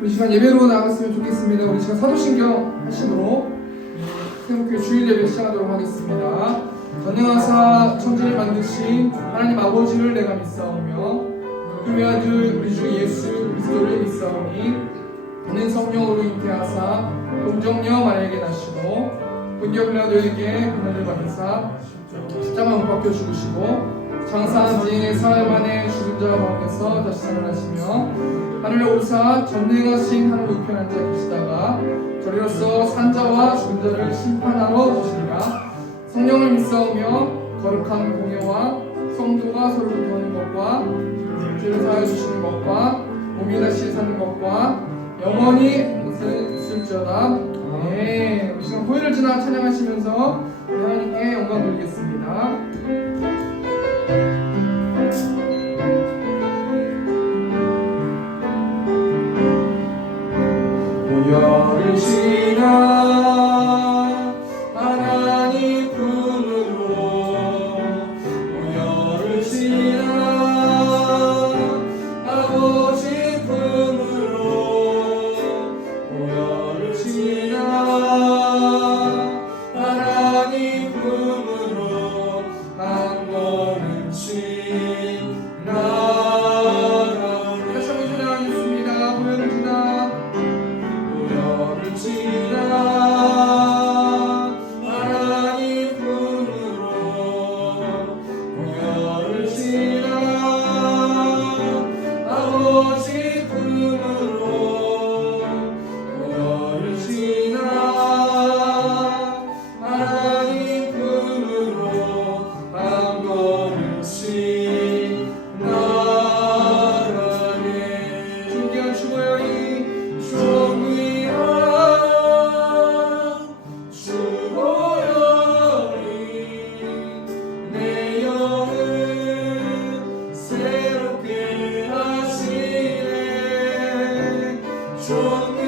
우리 시간 예배로 나갔으면 좋겠습니다. 우리 시간 사도신경 하심으로 새롭게 주일 예배 시작하도록 하겠습니다. 전능하사 천지를 만드신 하나님 아버지를 내가 믿사오며 그 외아들 우리 주 예수 그리스도를 믿사오니 이는 성령으로 잉태하사 동정녀 마리아에게 나시고 본디오 빌라도에게 고난을 받으사 십자가 못 박혀 죽으시고 장사한 지 사흘 만에 죽은 자 가운데서 다시 살아나시며 하늘에 오르사 전능하신 하늘 우편한 자 계시다가 저리로서 산자와 죽은 자를 심판하러 오시리라. 성령을 믿사오며 거룩한 공예와 성도가 서로 교통하는 것과 죄를 사하여 주시는 것과 몸이 다시 사는 것과 영원히 있을지어다. 네, 우리 시간 고요를 지나 찬양하시면서 하나님께 영광 돌리겠습니다. 고요를 지나 하나님 품으로 고요를 지나 아버지 품으로 고요를 지나 하나님 품으로 한 걸음씩 나아가네. 다시 한번 찬양하겠습니다. 고요를 지나 하나님 품으로 고요를 지나 아버지 품으로 고요를 지나 하나님 품으로 한 걸음씩 나아가네. 존귀한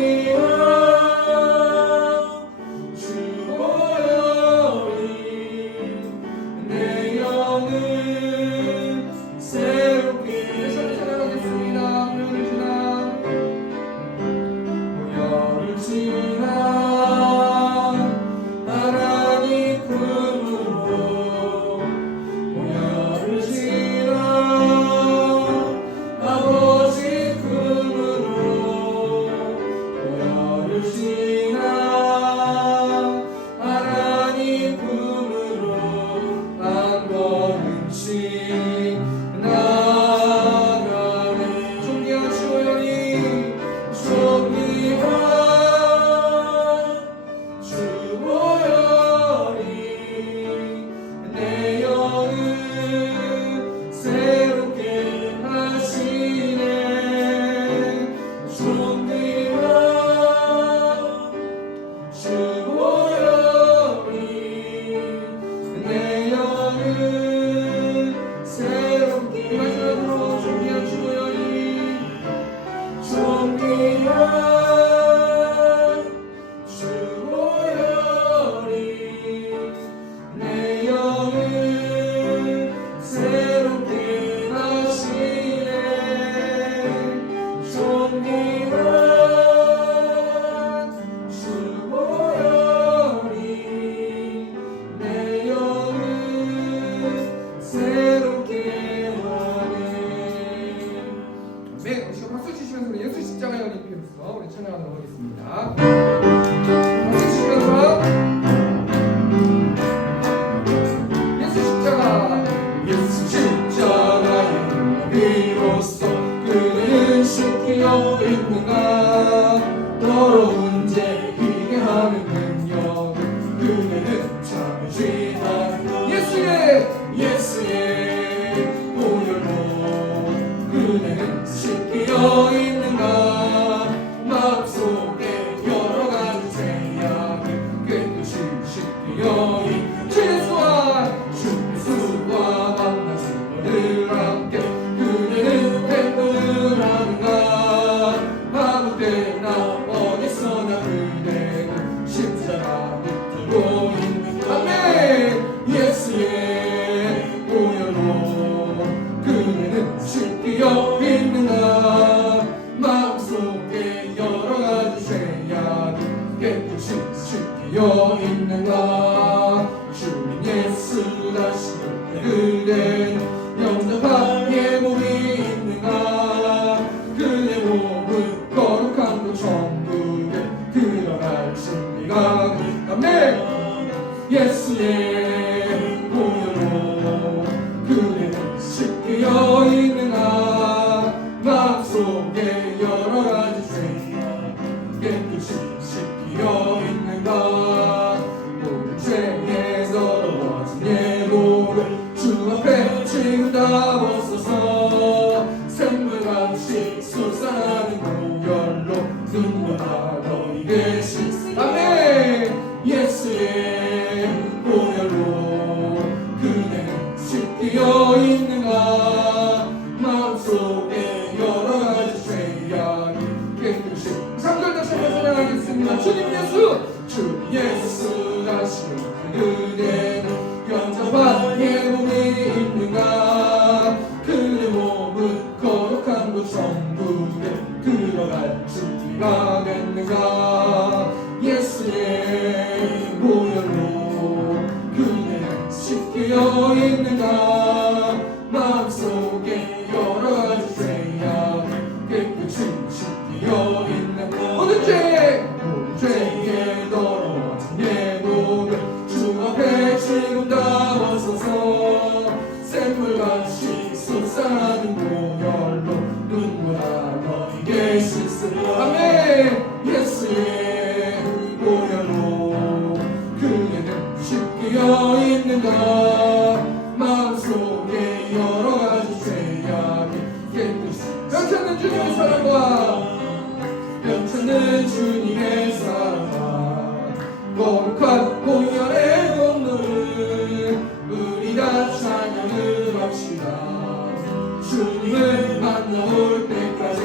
주고요리 찬양하도록 하겠습니다. 박수 치시면서 예수 십자가 예수 십자가의 비로소 그는 씻기어 있는가 더러운 죄 이게 하는 능력 그는 참으시 않는 예수의 보혈로 그는 씻기어 있는가 마음속에 여러 가지 죄악이 깨끗이 씻기어 주수와 만나서 늘 함께 그대는 행동을 하는가 아무 때나 어디서나 그대는 십자가 붙들고 있는 아멘 예수의 주 앞에 지금 다 벗어서 샘물같이 솟아나는 보혈로 눈보다 너에게 씻으리. 아멘. 예수의 보혈로 그대는 씻겨 있는가. 마음속에 여러 가지 죄악이 깨끗이 3절 다시 한번 찬양하겠습니다. 주님 예수, 주님 예수 다시 그대는 영접한 예물이 있는가. 그대 몸은 거룩한 곳 천국에 들어갈 준비가 됐는가. 예수의 보혈로 그대는 씻겨 있는가. 마음속에 여러 가지 죄악이 깨끗이 씻겨 있는가. 모든 죄에 더러워진 내 몸을 주 앞에 지금 다 벗어서 샘물같이 솟아나는 보혈로 눈보다 너에게 씻으리. 아멘. 예수의 보혈로 그대는 씻겨 있는가. 마음속에 여러 가지 죄악이 깨끗이 변찮는 주님의 사랑과 변찮는 주님의 사랑과 거룩한 보혈의 공로를 우리 다 찬양을 합시다. 주님을 만나볼 때까지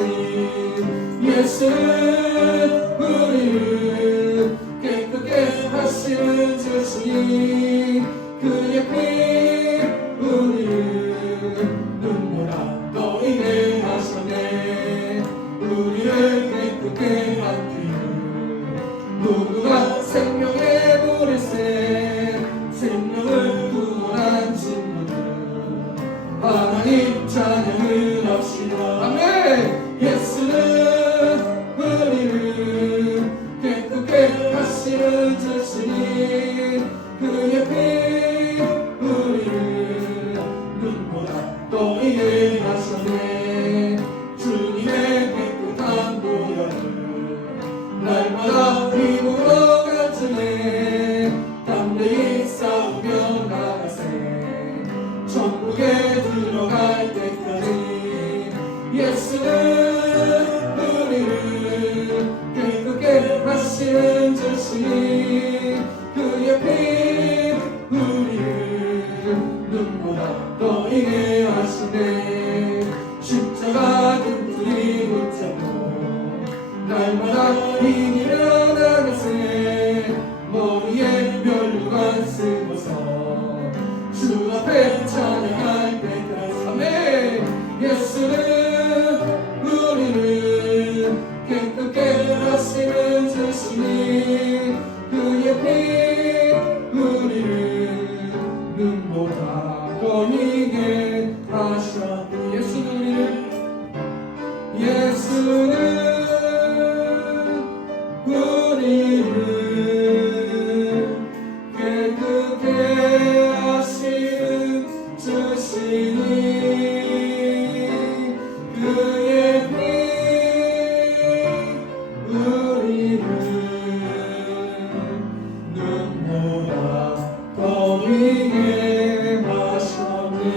예수는 우리를 깨끗게 하시는 주시니 그의 피 우리를 눈보라 너희를 하셨네. 우리를 깨끗게 한 피는 누구나 생명의 물일세. 생명을 구원한 친구들 하나님 찬양을 합시다. 아멘. 예수는 우리를 깨끗게 하시는 주시니 그의 피 우리를 눈보다 너희를 하셨네. 주님의 깨끗한 보혈을 날마다 힘으로 간증해 담대히 싸우며 나가세. 천국에 들어갈 때까지 예수는 우리를 깨끗게 하시는 주시니 그의 피 우리를 눈보다 너희를 하시네. 십자가 등불이 붙잡고 날마다 이기며 나가세. 머리에 면류관 쓰고서 주 앞에 찬양할 때까지. 아멘. 예수는 우리를 깨끗게 하시는 주시니 그의 피 우리를 눈보다 너희에게 하셨니. 예수는 우리를 깨끗게 하시는 주시니 그의 피 우리를 눈보다 더이게 하셨네.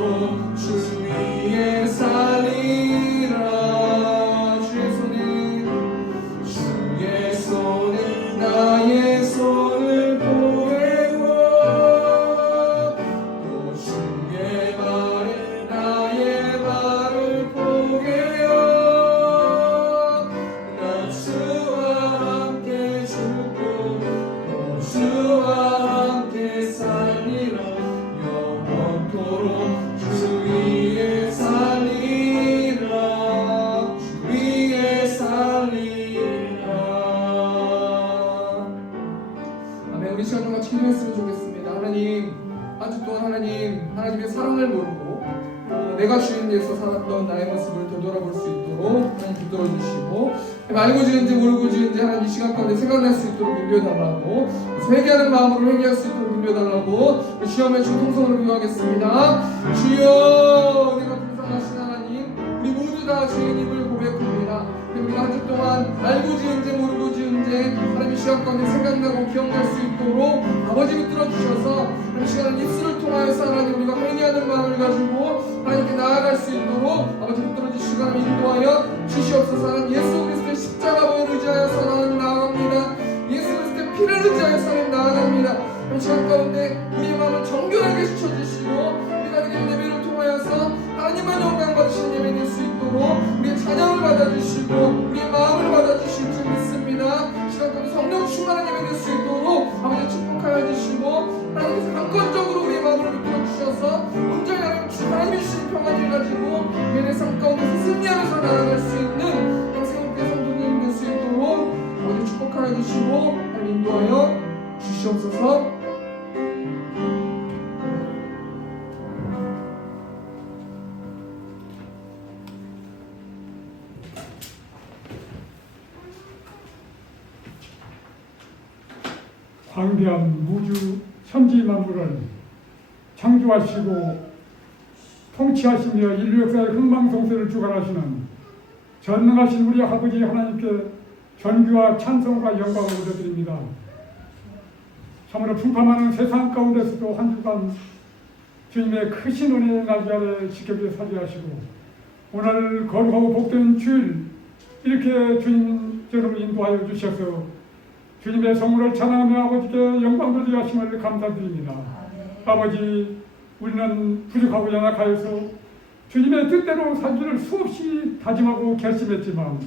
영원토록 주 위에 살리라. 주의 손은 나의 손을 보내고 또 주의 발은 나의 발을 포개어 나 주와 함께 죽고 또 주와 함께 살리라. 영원토록 주 위에 살리라. 주 위에 살리라. 아멘. 우리 시간 좀 같이 기도했으면 좋겠습니다. 하나님, 한 주 동안 하나님의 사랑을 모르고 내가 주인에서 살았던 나의 모습을 되돌아볼 수 있도록 하나님 붙들어 주시고, 알고 지은지 모르고 지은지 하나님 이 시간 가운데 생각날 수 있도록 인도해달라고, 회개하는 마음으로 회개할 수 있도록 인도해달라고 시험의 중통성으로 기도하겠습니다. 주여, 우리가 불쌍하신 하나님, 우리 모두 다 주인임을 고백합니다. 우리가 한 주 동안 알고 지은지 모르고 지은지 하나님 이 시간 가운데 생각나고 기억날 수 있도록 아버지 붙들어 주셔서 하나님 시간을 입술을 통하여서 하나님 우리가 회개하는 마음을 가지고 하나님께 나아갈 수 있도록 아버지 붙들어 주시고 하나님 인도하여 주시옵소서. 하나님 예수 그리스도의 십자가 보혈을 의지하여서 하나님 나아갑니다. 예수 그리스도의 피를 의지하여서 하나님 나아갑니다. 하나님 시간 가운데 우리의 마음을 정결하게 지켜주시고 우리가 드리는 예배를 통하여서 하나님만 영광 받으시는 예배 될 수 있도록 우리의 찬양을 받아주시고 우리의 마음을 받아주실 줄 믿습니다. 시간 가운데 성령 충만한 예배 될 수 있도록 아버지 축복하여 주시고 하나님께서 강권적으로 우리의 마음을 붙들어 주셔서 온전히 하나님의 주신 평안을 가지고 우리의 삶 가운데서 승리하면서 나아갈 수 있는 영생님께 성도님 될 수 있도록 아버지 축복하여 주시고 하나님 인도하여 주시옵소서. 광대한 우주 천지 만물을 창조하시고 통치하시며 인류 역사의 흥망성쇠를 주관하시는 전능하신 우리 아버지 하나님께 존귀와 찬송과 영광을 올려드립니다. 참으로 풍파많은 세상 가운데서도 한 주간 주님의 크신 은혜의 날개 아래 지켜주어 살리하시고 오늘 거룩하고 복된 주일 이렇게 주님 저를 인도하여 주셔서 주님의 성물을 찬양하며 아버지께 영광 돌리게 하심을 감사드립니다. 아버지, 우리는 부족하고 연약하여서 주님의 뜻대로 살기를 수없이 다짐하고 결심했지만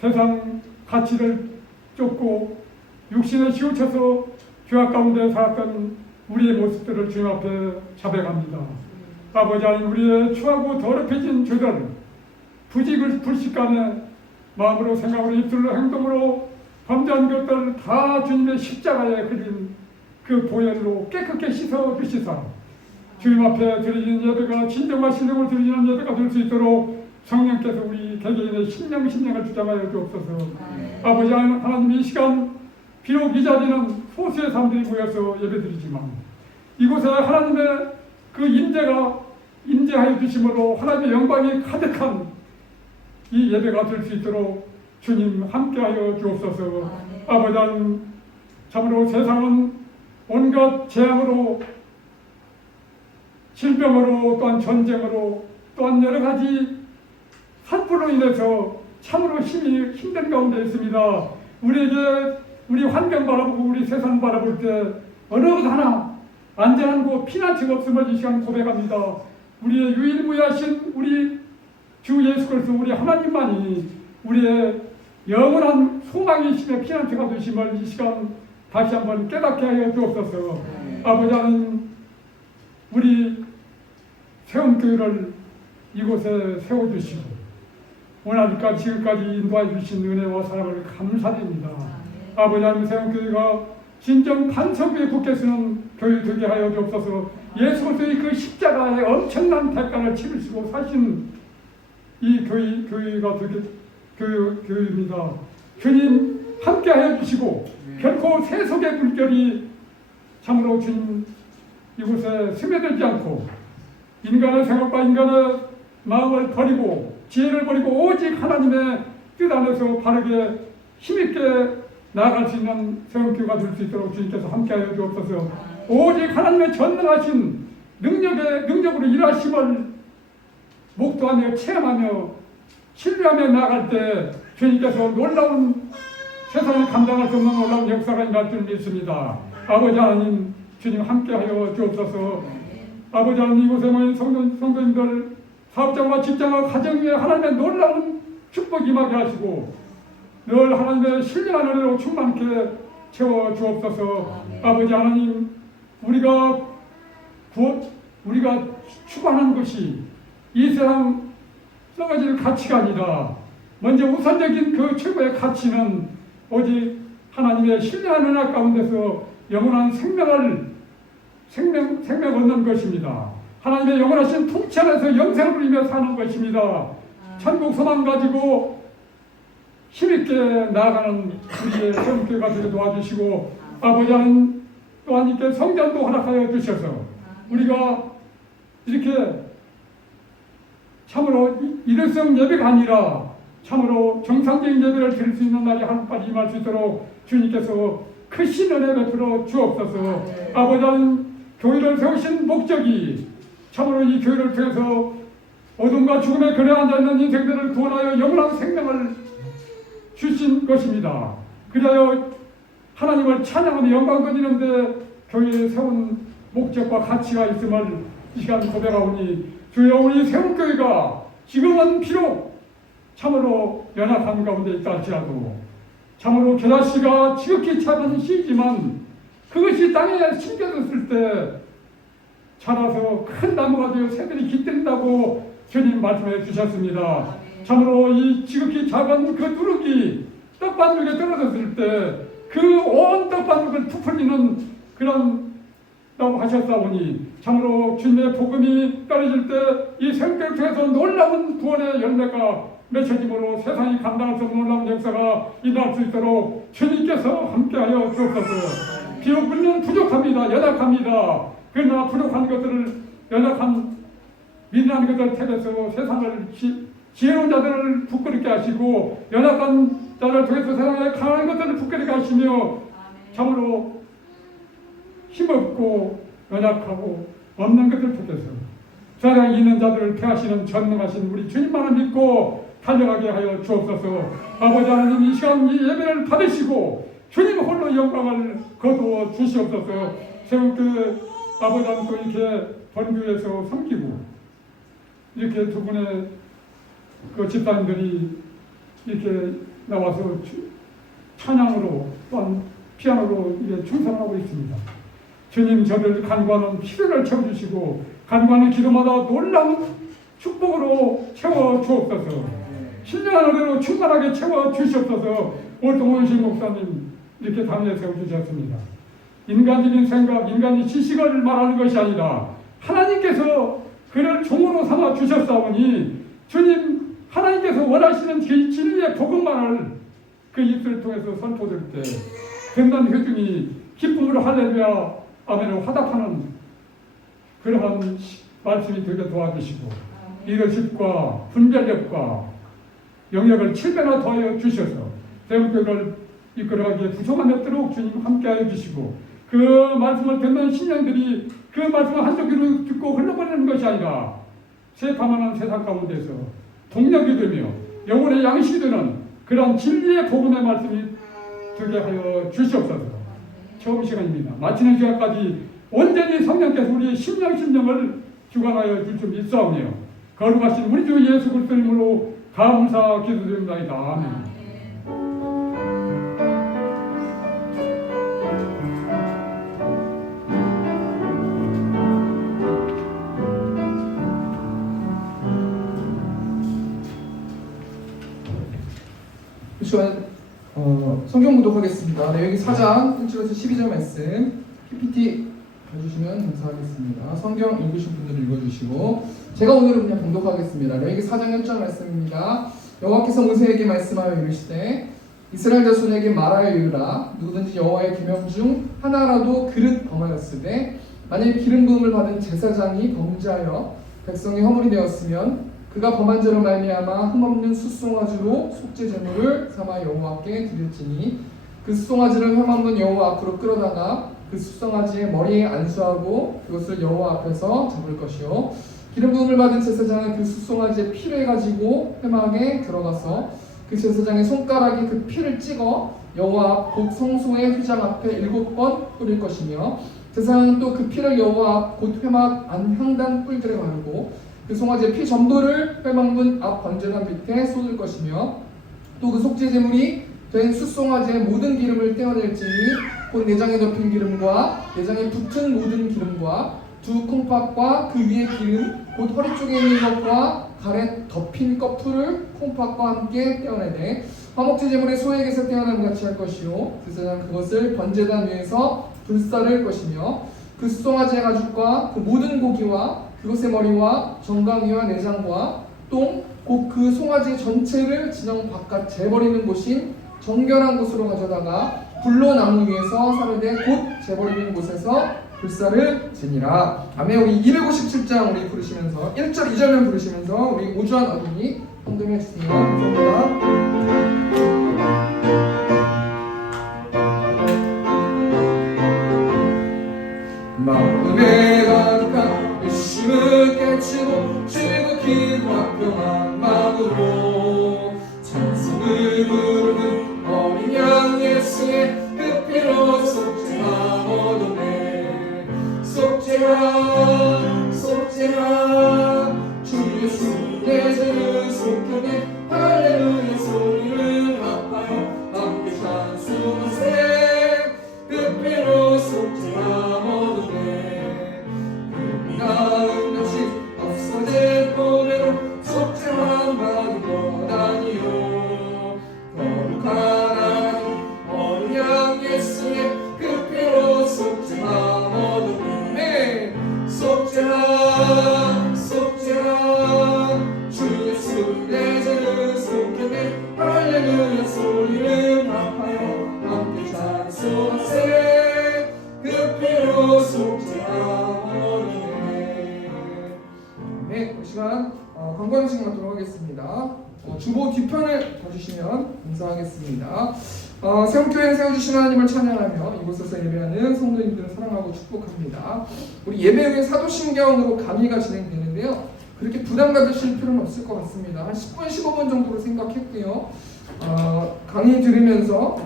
세상 가치를 쫓고 육신에 치우쳐서 죄악 가운데 살았던 우리의 모습들을 주님 앞에 자백합니다. 아버지 하나님, 우리의 추하고 더럽혀진 죄들, 부직을 불식간에 마음으로 생각으로 입술로 행동으로 범죄한 것들을 다 주님의 십자가에 그린 그 보혈로 깨끗게 씻어 주시사 주님 앞에 드리는 예배가 진정한 신령을 드리는 예배가 될 수 있도록 성령께서 우리 개개인의 신령을 주장하여 주옵소서. 아버지 하나님, 이 시간 비록 이 자리는 소수의 사람들이 모여서 예배드리지만 이곳에 하나님의 그 임재하여 주심으로 하나님의 영광이 가득한 이 예배가 될 수 있도록 주님 함께하여 주옵소서. 아버지 하나님, 참으로 세상은 온갖 재앙으로, 질병으로, 또한 전쟁으로, 또한 여러 가지 산불로 인해서 참으로 힘든 가운데 있습니다. 우리에게 우리 환경 바라보고 우리 세상 바라볼 때 어느 것 하나 안전한 곳, 피난처가 없음을 이 시간 고백합니다. 우리의 유일무이하신 우리 주 예수 그리스도 우리 하나님만이 우리의 영원한 소망이시며 피난처가 되심을 이 시간 다시 한번 깨닫게 하여 주옵소서. 아버지 하나님, 우리 세움교회를 이곳에 세워주시고 오늘까지 지금까지 인도해 주신 은혜와 사랑을 감사드립니다. 아버지 하나님, 세움교회가 진정 반석에 굳게 서는 교회 되게 하여 주옵소서. 예수 그리스도의 그 십자가의 엄청난 대가를 치르시고 사신 이 교회가 되게 교회입니다. 주님 함께 하여 주시고 결코 세속의 물결이 참으로 주님 이곳에 스며들지 않고 인간의 생각과 인간의 마음을 버리고 지혜를 버리고 오직 하나님의 뜻 안에서 바르게 힘있게 나아갈 수 있는 세움교회가 될 수 있도록 주님께서 함께 하여 주옵소서. 오직 하나님의 전능하신 능력으로 일하심을 목도하며 체험하며 신뢰하며 나아갈 때 주님께서 놀라운 세상을 감당할 수 없는 놀라운 역사가 일어날 줄 믿습니다. 아버지 하나님 주님 함께하여 주옵소서. 아버지 하나님 이곳에 모인 성도님들 사업장과 직장과 가정 위에 하나님의 놀라운 축복 임하게 하시고 늘 하나님의 신령한 은혜로 충만케 채워 주옵소서. 아버지 하나님 우리가 추구하는 것이 이 세상 썩어질 가치가 아니라 먼저 우선적인 그 최고의 가치는 오직 하나님의 신령한 은혜 가운데서 영원한 생명을 얻는 것입니다. 하나님의 영원하신 통치 안에서 영생을 누리며 사는 것입니다. 천국 소망 가지고 힘있게 나아가는 우리의 세움교회가 되게 도와주시고 아버지 하나님 또한 이렇게 성전도 허락하여 주셔서 우리가 이렇게 참으로 일회성 예배가 아니라 참으로 정상적인 예배를 드릴 수 있는 날이 하루빨리 임할 수 있도록 주님께서 크신 은혜 베풀어 주옵소서. 아버지 하나님 교회를 세우신 목적이 참으로 이 교회를 통해서 어둠과 죽음의 근에 앉아있는 인생들을 구원하여 영원한 생명을 주신 것입니다. 그리하여 하나님을 찬양하며 영광 돌리는데 교회에 세운 목적과 가치가 있음을 이 시간 고백하오니 주여 우리 세움교회가 지금은 비록 참으로 연약한 가운데 있다 할지라도 참으로 겨자씨가 지극히 작은 씨지만 그것이 땅에 심겨졌을 때 자라서 큰 나무가 되어 새들이 깃든다고 주님 말씀해 주셨습니다. 참으로 이 지극히 작은 그 누룩이 떡반죽에 떨어졌을 때 그 온 떡반죽을 부풀리는 그런 라고 하셨사오니 참으로 주님의 복음이 떨어질 때 이 생명을 통해서 놀라운 구원의 열매가 맺혀짐으로 세상이 감당할 수 없는 놀라운 역사가 일어날 수 있도록 주님께서 함께하여 주옵소서. 비록 우리는 부족합니다. 연약합니다. 그러나 부족한 것들을 연약한 미련한 것들을 택해서 세상을 지혜로운 자들을 부끄럽게 하시고 연약한 자를 통해서 세상에 강한 것들을 부끄럽게 하시며 참으로 힘없고 연약하고 없는 것을 택해서 세상에 있는 자들을 폐하시는 전능하신 우리 주님만을 믿고 달려가게 하여 주옵소서. 아버지 하나님 이 시간 이 예배를 받으시고 주님 홀로 영광을 거두어 주시옵소서. 세우그 아버지 하나님 또 이렇게 본교에서 섬기고 이렇게 두 분의 그 집사님들이 이렇게 나와서 찬양으로 또한 피아노로 이게 충성하고 있습니다. 주님 저들 간구하는 필요를 채워주시고 간구하는 기도마다 놀라운 축복으로 채워 주옵소서. 신령한 은혜로 충만하게 채워 주시옵소서. 오늘 동원신 목사님 이렇게 당에 세워주셨습니다. 인간적인 생각, 인간의 지식을 말하는 것이 아니라 하나님께서 그를 종으로 삼아 주셨사오니 주님 하나님께서 원하시는 진리의 복음만을 그 입술을 통해서 선포될 때 듣는 회중이 기쁨으로 할렐루야 아멘으로 화답하는 그러한 말씀이 되게 도와주시고 리더십과 분별력과 영역을 7배나 더하여 주셔서 대한민국을 이끌어가기에 부족함이 없도록 주님 함께하여 주시고 그 말씀을 듣는 신령들이 그 말씀을 한쪽 귀로 듣고 흘러버리는 것이 아니라 새파만한 세상 가운데서 동력이 되며 영혼의 양식이 되는 그런 진리의 복음의 말씀이 되게 하여 주시옵소서. 처음 시간입니다. 마치는 시간까지 온전히 성령께서 우리의 심령을 주관하여 줄 줄 믿사오며 거룩하신 우리 주 예수 그리스도 이름으로 감사 기도드립니다. 아멘. 이 시간 성경 구독하겠습니다. 레위기 4장 1절에서 12절 말씀 PPT 봐주시면 감사하겠습니다. 성경 읽으신 분들은 읽어주시고 제가 오늘은 그냥 봉독하겠습니다. 레위기 4장 1절 말씀입니다. 여호와께서 모세에게 말씀하여 이르시되 이스라엘 자손에게 말하여 이르라. 누구든지 여호와의 계명 중 하나라도 그릇 범하였으되 만일 기름 부음을 받은 제사장이 범죄하여 백성이 허물이 되었으면 그가 범한 죄로 말미암아 흠없는 숫송아지로 속죄 제물을 삼아 여호와께 드릴지니 그 숫송아지를 흠없는 여호와 앞으로 끌어다가 그 숫송아지의 머리에 안수하고 그것을 여호와 앞에서 잡을 것이요 기름 부음을 받은 제사장은 그 숫송아지의 피를 가지고 회막에 들어가서 그 제사장의 손가락에 그 피를 찍어 여호와 곧 성소의 휘장 앞에 7번 뿌릴 것이며 제사장은 또 그 피를 여호와 앞 곧 회막 안 향단 뿔들에 바르고 그 송아지의 피 전부를 회막문 앞 번제단 밑에 쏟을 것이며 또 그 속죄 제물이 된 숫송아지의 모든 기름을 떼어낼지니 곧 내장에 덮인 기름과 내장에 붙은 모든 기름과 두 콩팥과 그 위의 기름 곧 허리 쪽에 있는 것과 가래 덮인 껍풀을 콩팥과 함께 떼어내되 화목제 제물의 소액에서 떼어남과 같이 할 것이요 제사장 그것을 번제단 위에서 불사를 것이며 그 숫송아지의 가죽과 그 모든 고기와 그것의 머리와 정강이와 내장과 똥 곧 그 송아지 전체를 진영 바깥 재버리는 곳인 정결한 곳으로 가져다가 불로 나무 위에서 사르되 곧 재버리는 곳에서 불사를 지니라. 아멘. 우리 257장 우리 부르시면서 1절 2절을 부르시면서 우리 오주환 어린이 헌금해 주세요. 감사합니다. 마음에 가득한 의심을 깨치고 즐겁게 화평한 마음으로 찬송을 부르는 어린 양 예수의 그 피로 속죄함 얻었네. 속죄함 속죄함 주 예수 내 죄를 속견해 할렐루야 소리를 합하여 함께 찬송하세. 그 피로 속죄함 얻었네. 그 나은 것이 없어질 보배로 속죄함 받은 것 아니요. 거룩한 하나님 어린 양 예수의 그 피로 속죄함 얻었네. 속죄함 속죄함 주 예수 내 죄를 속견해 할렐루야 소리를 합하여 함께 찬송하세. 그 피로 속죄함 얻었네. 네, 이 시간 광고 음식 갖도록 하겠습니다. 주보 뒤편을 봐주시면 감사하겠습니다. 세움교회에 세워주신 하나님을 찬양하며 이곳에서 예배하는 성도님들을 사랑하고 축복합니다. 우리 예배 후에 사도신경으로 강의가 진행되는데요. 그렇게 부담 가지실 필요는 없을 것 같습니다. 한 10분, 15분 정도로 생각했고요. 강의 들으면서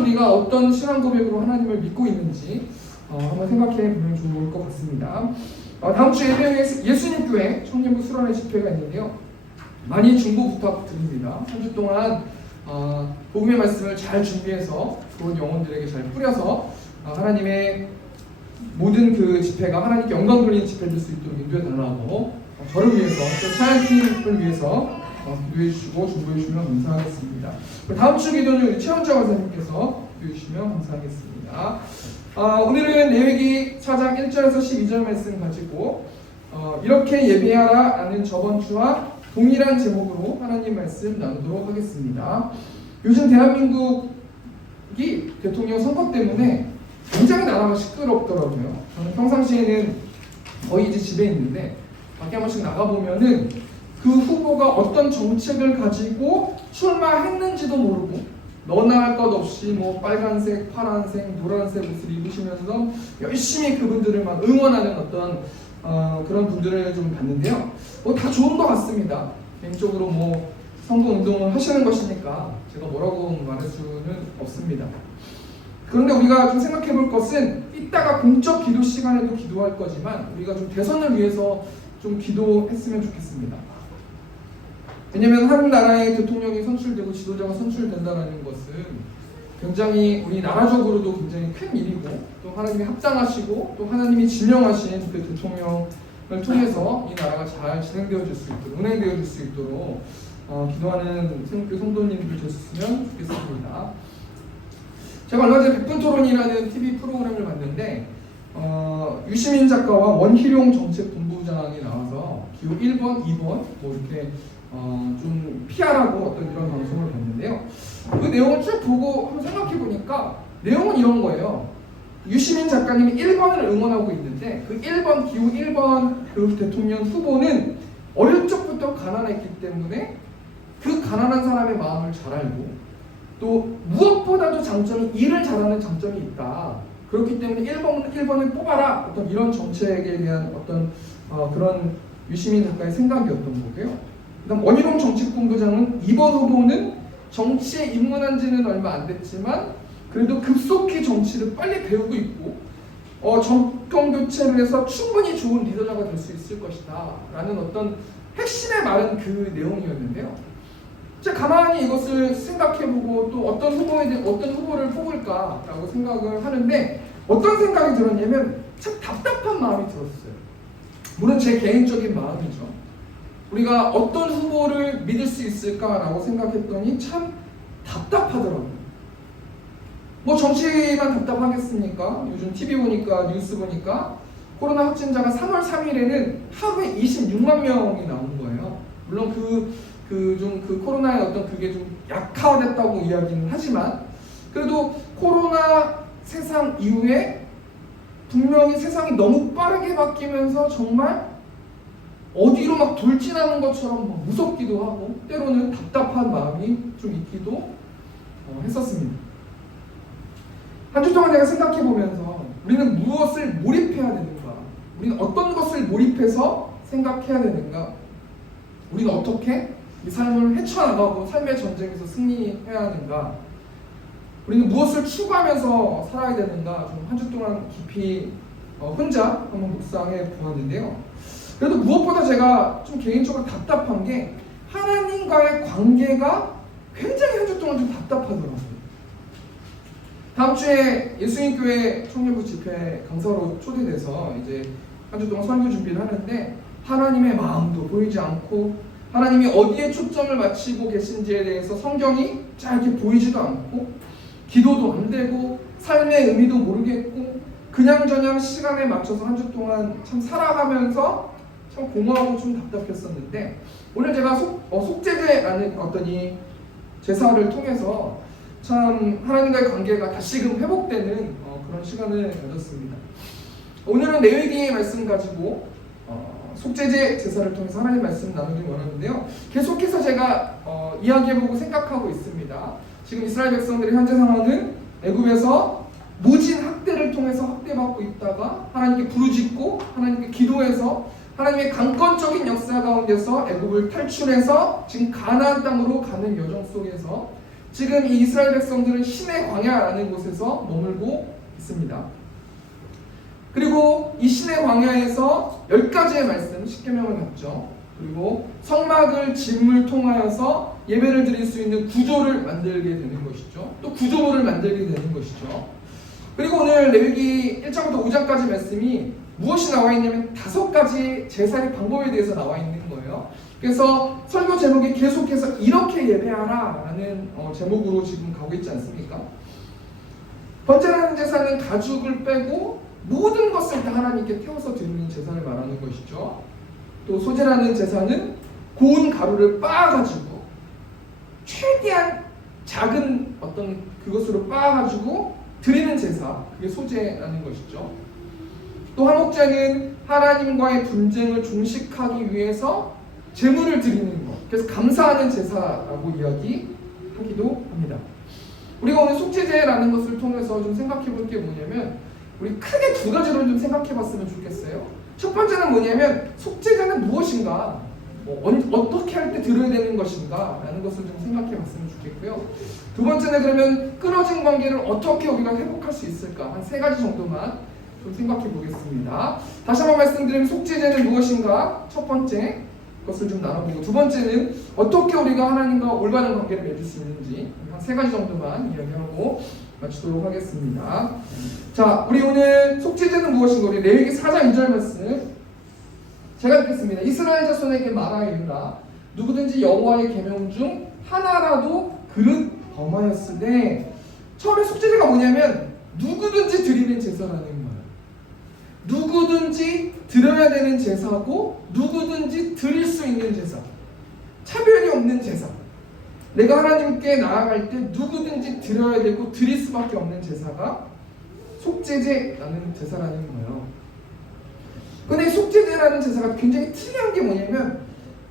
우리가 어떤 신앙 고백으로 하나님을 믿고 있는지 한번 생각해 보면 좋을 것 같습니다. 다음 주 예배 후에 예수님교회 청년부 수련회 집회가 있는데요. 많이 중보 부탁드립니다. 3주 동안 복음의 말씀을 잘 준비해서 좋은 영혼들에게 잘 뿌려서 하나님의 모든 그 집회가 하나님께 영광 돌리는 집회 될 수 있도록 인도해 달라고 저를 위해서 또 찬양팀을 위해서 기도해 주시고 중보해 주시면 감사하겠습니다. 다음 주 기도는 우리 최원자 권사님께서 기도해 주시면 감사하겠습니다. 오늘은 레위기 4장 1절에서 12절 말씀 가지고 이렇게 예배하라 라는 저번 주와 동일한 제목으로 하나님 말씀 나누도록 하겠습니다. 요즘 대한민국이 대통령 선거 때문에 굉장히 나라가 시끄럽더라고요. 저는 평상시에는 거의 이제 집에 있는데 밖에 한 번씩 나가보면은 그 후보가 어떤 정책을 가지고 출마했는지도 모르고 너나 할 것 없이 뭐 빨간색, 파란색, 노란색 옷을 입으시면서 열심히 그분들을 막 응원하는 어떤 그런 분들을 좀 봤는데요. 다 좋은 것 같습니다. 개인적으로 뭐 선거 운동을 하시는 것이니까 제가 뭐라고 말할 수는 없습니다. 그런데 우리가 좀 생각해 볼 것은 이따가 공적 기도 시간에도 기도할 거지만 우리가 좀 대선을 위해서 좀 기도했으면 좋겠습니다. 왜냐하면 한 나라의 대통령이 선출되고 지도자가 선출된다는 것은 굉장히 우리 나라적으로도 굉장히 큰 일이고 또 하나님이 합당하시고 또 하나님이 지명하신 그 대통령을 통해서 이 나라가 잘 진행되어질 수 있도록 운행되어질 수 있도록 기도하는 세움교회 성도님들 되셨으면 좋겠습니다. 제가 얼마 전에 100분 토론이라는 TV 프로그램을 봤는데 유시민 작가와 원희룡 정책본부장이 나와서 기호 1번, 2번 뭐 이렇게 좀 피하라고 어떤 이런 방송을 봤는데요. 그 내용을 쭉 보고 한번 생각해 보니까 내용은 이런 거예요. 유시민 작가님이 1번을 응원하고 있는데 그 1번, 기호 1번 그 대통령 후보는 어릴 적부터 가난했기 때문에 그 가난한 사람의 마음을 잘 알고 또 무엇보다도 장점이 일을 잘하는 장점이 있다. 그렇기 때문에 1번을 뽑아라. 어떤 이런 정책에 대한 어떤 그런 유시민 작가의 생각이었던 거고요. 그다음 원희룡 정치본부장은 2번 후보는 정치에 입문한 지는 얼마 안 됐지만 그래도 급속히 정치를 빨리 배우고 있고 정권 교체를 해서 충분히 좋은 리더자가 될 수 있을 것이다 라는 어떤 핵심의 말은 그 내용이었는데요. 제가 가만히 이것을 생각해보고 또 어떤 후보를 뽑을까라고 생각을 하는데 어떤 생각이 들었냐면 참 답답한 마음이 들었어요. 물론 제 개인적인 마음이죠. 우리가 어떤 후보를 믿을 수 있을까라고 생각했더니 참 답답하더라고요. 뭐 정치만 답답하겠습니까? 요즘 TV 보니까 뉴스 보니까 코로나 확진자가 3월 3일에는 하루에 26만 명이 나온 거예요. 물론 그 코로나의 어떤 그게 좀 약화됐다고 이야기는 하지만 그래도 코로나 세상 이후에 분명히 세상이 너무 빠르게 바뀌면서 정말 어디로 막 돌진하는 것처럼 막 무섭기도 하고 때로는 답답한 마음이 좀 있기도 했었습니다. 한 주 동안 내가 생각해 보면서 우리는 무엇을 몰입해야 되는가? 우리는 어떤 것을 몰입해서 생각해야 되는가? 우리는 어떻게 이 삶을 헤쳐나가고 삶의 전쟁에서 승리해야 하는가? 우리는 무엇을 추구하면서 살아야 되는가? 좀 한 주 동안 깊이 혼자 한번 묵상해 보았는데요. 그래도 무엇보다 제가 좀 개인적으로 답답한 게 하나님과의 관계가 굉장히 한 주 동안 좀 답답하더라고요. 다음 주에 예수님교회 청년부 집회 강사로 초대돼서 이제 한 주 동안 설교 준비를 하는데 하나님의 마음도 보이지 않고 하나님이 어디에 초점을 맞추고 계신지에 대해서 성경이 잘 이렇게 보이지도 않고 기도도 안 되고 삶의 의미도 모르겠고 그냥저냥 시간에 맞춰서 한 주 동안 참 살아가면서 참 공허하고 좀 답답했었는데 오늘 제가 속죄제라는 어떤 이 제사를 통해서 참 하나님과의 관계가 다시금 회복되는 그런 시간을 가졌습니다. 오늘은 레위기의 말씀 가지고 속죄제 제사를 통해서 하나님 말씀 나누기 원하는데요. 계속해서 제가 이야기해보고 생각하고 있습니다. 지금 이스라엘 백성들의 현재 상황은 애굽에서 무진 학대를 통해서 학대받고 있다가 하나님께 부르짖고 하나님께 기도해서 하나님의 강권적인 역사 가운데서 애굽을 탈출해서 지금 가나안 땅으로 가는 여정 속에서 지금 이 이스라엘 백성들은 신의 광야라는 곳에서 머물고 있습니다. 그리고 이 신의 광야에서 10가지의 말씀, 10계명을 받죠. 그리고 성막을 짐을 통하여서 예배를 드릴 수 있는 구조를 만들게 되는 것이죠. 또 구조물을 만들게 되는 것이죠. 그리고 오늘 레위기 1장부터 5장까지 말씀이 무엇이 나와 있냐면 5가지 제사의 방법에 대해서 나와 있는 거예요. 그래서 설교 제목이 계속해서 이렇게 예배하라 라는 제목으로 지금 가고 있지 않습니까? 번제라는 제사는 가죽을 빼고 모든 것을 다 하나님께 태워서 드리는 제사를 말하는 것이죠. 또 소제라는 제사는 고운 가루를 빻아가지고 최대한 작은 어떤 그것으로 빻아가지고 드리는 제사, 그게 소제라는 것이죠. 또 화목제는 하나님과의 분쟁을 종식하기 위해서 제물을 드리는 것, 그래서 감사하는 제사라고 이야기하기도 합니다. 우리가 오늘 속죄제라는 것을 통해서 좀 생각해 볼 게 뭐냐면 우리 크게 2가지로 좀 생각해 봤으면 좋겠어요. 첫 번째는 뭐냐면 속죄제는 무엇인가, 어떻게 할 때 들어야 되는 것인가 라는 것을 좀 생각해 봤으면 좋겠고요. 두 번째는 그러면 끊어진 관계를 어떻게 우리가 회복할 수 있을까, 한 3가지 정도만 좀 생각해 보겠습니다. 다시 한번 말씀드리면 속죄제는 무엇인가, 첫 번째 것을 좀 나눠보고 두 번째는 어떻게 우리가 하나님과 올바른 관계를 맺을 수 있는지 한 3가지 정도만 이야기하고 마치도록 하겠습니다. 자, 우리 오늘 속죄제는 무엇인가, 우리 레위기 4장 2절 말씀 제가 읽겠습니다. 이스라엘 자손에게 말하이르라 누구든지 여호와의 계명 중 하나라도 그릇 범하였으되, 처음에 속죄제가 뭐냐면 누구든지 드리는 제사라는 거예요. 누구든지 드려야 되는 제사고 누구든지 드릴 수 있는 제사, 차별이 없는 제사. 내가 하나님께 나아갈 때 누구든지 드려야 되고 드릴 수밖에 없는 제사가 속죄제라는 제사라는 거예요. 근데 속죄제라는 제사가 굉장히 특이한 게 뭐냐면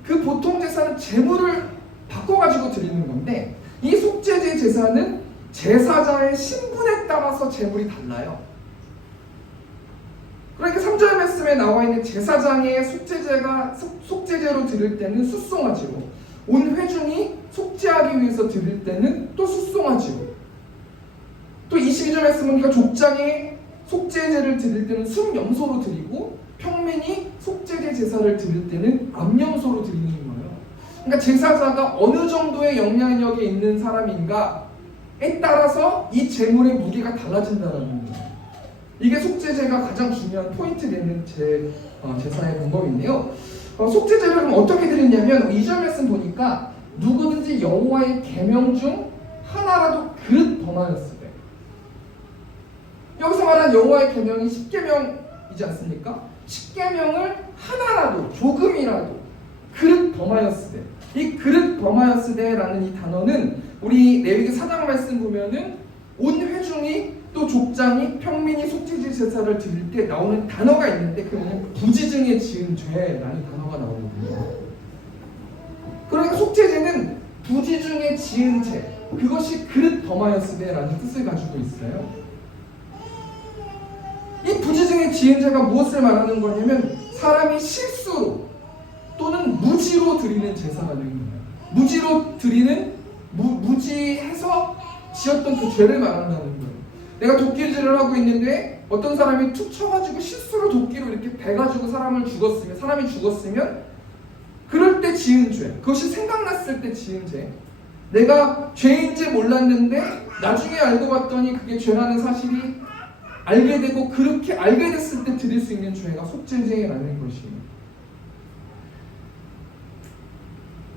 그 보통 제사는 제물을 바꿔가지고 드리는 건데 이 속죄제 제사는 제사자의 신분에 따라서 제물이 달라요. 그러니까 3절 말씀에 나와 있는 제사장의 속죄제로 드릴 때는 숫송아지로, 온 회중이 속죄하기 위해서 드릴 때는 또 숫송아지로, 또 22절 말씀 보니까 족장의 속죄제를 드릴 때는 순염소로 드리고 평민이 속죄제 제사를 드릴 때는 암염소로 드리는 거예요. 그러니까 제사자가 어느 정도의 영향력이 있는 사람인가에 따라서 이 제물의 무게가 달라진다는 거예요. 이게 속죄제가 가장 중요한 포인트 되는 제사의 방법인데요. 속죄제를 그럼 어떻게 드리냐면 2절 말씀 보니까 누구든지 여호와의 계명 중 하나라도 그릇 범하였을 때, 여기서 말하는 여호와의 계명이 10계명이지 않습니까? 10계명을 하나라도 조금이라도 그릇 범하였을 때, 이 그릇 범하였을 때라는 이 단어는 우리 레위기 4장 말씀 보면은 온 회중이 또 족장이 평민이 속죄제 제사를 드릴 때 나오는 단어가 있는데 그게 뭐냐면 부지증에 지은 죄라는 단어가 나오거든요. 그러니까 속죄제는 부지증에 지은 죄, 그것이 그릇 범하였을 때라는 뜻을 가지고 있어요. 이 부지증에 지은 죄가 무엇을 말하는 거냐면 사람이 실수로 또는 무지로 드리는 제사가 되는 거예요. 무지로 드리는, 무지해서 지었던 그 죄를 말한다는 거예요. 내가 도끼질을 하고 있는데 어떤 사람이 툭 쳐가지고 실수로 도끼로 이렇게 베가지고 사람이 죽었으면 그럴 때 지은 죄, 그것이 생각났을 때 지은 죄, 내가 죄인지 몰랐는데 나중에 알고 봤더니 그게 죄라는 사실이 알게 되고 그렇게 알게 됐을 때 드릴 수 있는 죄가 속죄제라는 것이에요.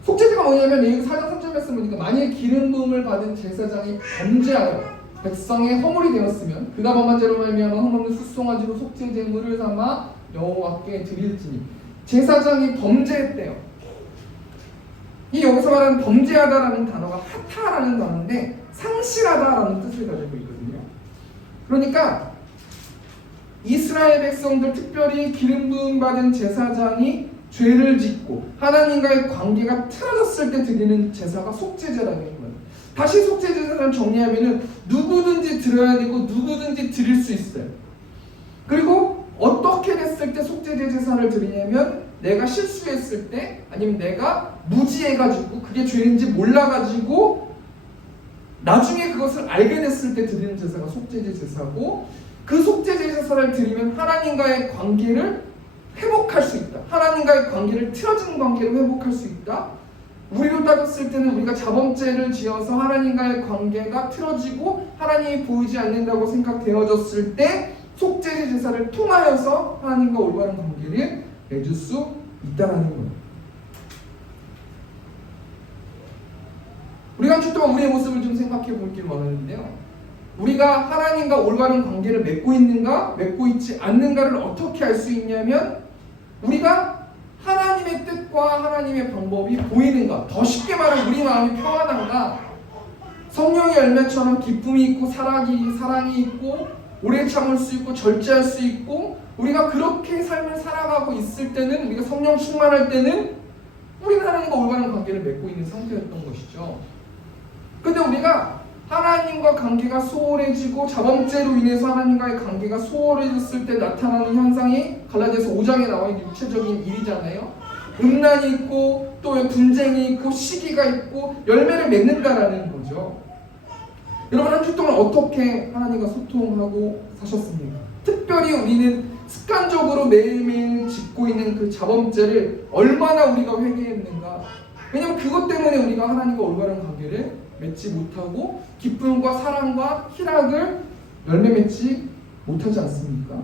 속죄제가 뭐냐면 여기 4장 3절 말씀 보니까 만일 기름 부음을 받은 제사장이 범죄하여 백성의 허물이 되었으면 그가 범한 죄로 말미암아 흠없는 숫송아지로 속죄제물을 삼아 여호와께 드릴지니, 제사장이 범죄했대요. 이 여기서 말하는 범죄하다라는 단어가 하타라는 단어인데 상실하다라는 뜻을 가지고 있거든요. 그러니까 이스라엘 백성들, 특별히 기름 부음 받은 제사장이 죄를 짓고 하나님과의 관계가 틀어졌을 때 드리는 제사가 속죄제라는 거예요. 다시 속죄제사를 정리하면은 누구든지 드려야 되고 누구든지 드릴 수 있어요. 그리고 어떻게 됐을 때 속죄제 제사를 드리냐면 내가 실수했을 때, 아니면 내가 무지해가지고 그게 죄인지 몰라가지고 나중에 그것을 알게 됐을 때 드리는 제사가 속죄제 제사고, 그 속죄제 제사를 드리면 하나님과의 관계를 회복할 수 있다. 하나님과의 관계를, 틀어진 관계를 회복할 수 있다. 우리로 따졌을 때는 우리가 자범죄를 지어서 하나님과의 관계가 틀어지고 하나님이 보이지 않는다고 생각되어졌을 때 속죄제 제사를 통하여서 하나님과 올바른 관계를 맺을 수 있다는 거예요. 우리가 한 주 동안 우리의 모습을 좀 생각해 보길 원하는데요. 우리가 하나님과 올바른 관계를 맺고 있는가, 맺고 있지 않는가를 어떻게 알 수 있냐면 우리가 하나님의 뜻과 하나님의 방법이 보이는가, 더 쉽게 말하면 우리 마음이 평안한가, 성령의 열매처럼 기쁨이 있고 사랑이 있고 오래 참을 수 있고 절제할 수 있고, 우리가 그렇게 삶을 살아가고 있을 때는, 우리가 성령 충만할 때는 우리는 하나님과 올바른 관계를 맺고 있는 상태였던 것이죠. 근데 우리가 하나님과 관계가 소홀해지고 자범죄로 인해서 하나님과의 관계가 소홀해졌을 때 나타나는 현상이 갈라디아서 5장에 나와 있는 육체적인 일이잖아요. 음란이 있고 또 분쟁이 있고 시기가 있고 열매를 맺는다라는 거죠. 여러분, 한 주 동안 어떻게 하나님과 소통하고 사셨습니까? 특별히 우리는 습관적으로 매일매일 짓고 있는 그 자범죄를 얼마나 우리가 회개했는가. 왜냐하면 그것 때문에 우리가 하나님과 올바른 관계를 맺지 못하고 기쁨과 사랑과 희락을 열매 맺지 못하지 않습니까?